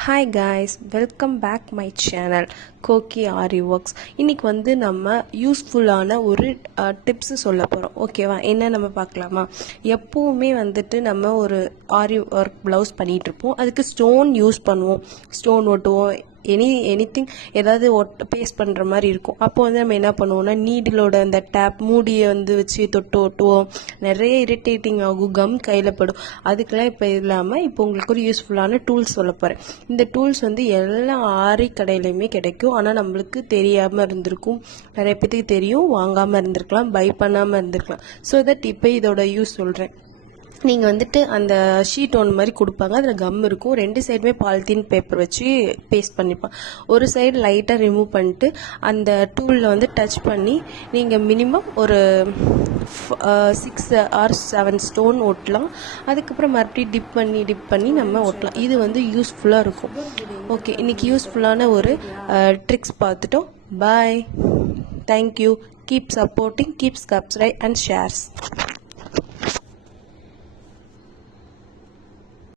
Hi guys, welcome back my channel Kokki Aari works. இன்றைக்கி வந்து நம்ம யூஸ்ஃபுல்லான ஒரு டிப்ஸு சொல்ல போகிறோம். ஓகேவா? என்ன நம்ம பார்க்கலாமா? எப்போவுமே வந்துட்டு நம்ம ஒரு ஆரி ஒர்க் ப்ளவுஸ் பண்ணிகிட்ருப்போம். அதுக்கு ஸ்டோன் யூஸ் பண்ணுவோம், ஸ்டோன் ஒட்டுவோம், எனிதிங் ஏதாவது பேஸ்ட் பண்ணுற மாதிரி இருக்கும். அப்போ வந்து நம்ம என்ன பண்ணுவோம்னா, நீடிலோட அந்த டேப் மூடியை வந்து வச்சு தொட்டு ஒட்டுவோம். நிறைய இரிட்டேட்டிங் ஆகும், கம் கையில் படும். அதுக்கெல்லாம் இப்போ இல்லாமல் இப்போ உங்களுக்கு ஒரு யூஸ்ஃபுல்லான டூல்ஸ் சொல்ல போகிறேன். இந்த டூல்ஸ் வந்து எல்லா ஆரி கடையிலையுமே கிடைக்கும். ஆனால் நம்மளுக்கு தெரியாமல் இருந்திருக்கும், நிறைய பேத்துக்கு தெரியும், வாங்காமல் இருந்திருக்கலாம், பை பண்ணாமல் இருந்திருக்கலாம். ஸோ தட் இப்போ இதோட யூஸ் சொல்கிறேன். நீங்கள் வந்துட்டு அந்த ஷீட் ஒன்று மாதிரி கொடுப்பாங்க, அதில் கம் இருக்கும், ரெண்டு சைடுமே பாலித்தீன் பேப்பர் வச்சு பேஸ்ட் பண்ணிப்பாங்க. ஒரு சைடு லைட்டாக ரிமூவ் பண்ணிட்டு அந்த டூலில் வந்து டச் பண்ணி நீங்கள் மினிமம் ஒரு 6 or 7 ஸ்டோன் ஒட்டலாம். அதுக்கப்புறம் மறுபடியும் டிப் பண்ணி நம்ம ஒட்டலாம். இது வந்து யூஸ்ஃபுல்லாக இருக்கும். ஓகே, இன்றைக்கி யூஸ்ஃபுல்லான ஒரு ட்ரிக்ஸ் பார்த்துட்டோம். Bye, thank you, keep supporting, keep subscribe and shares.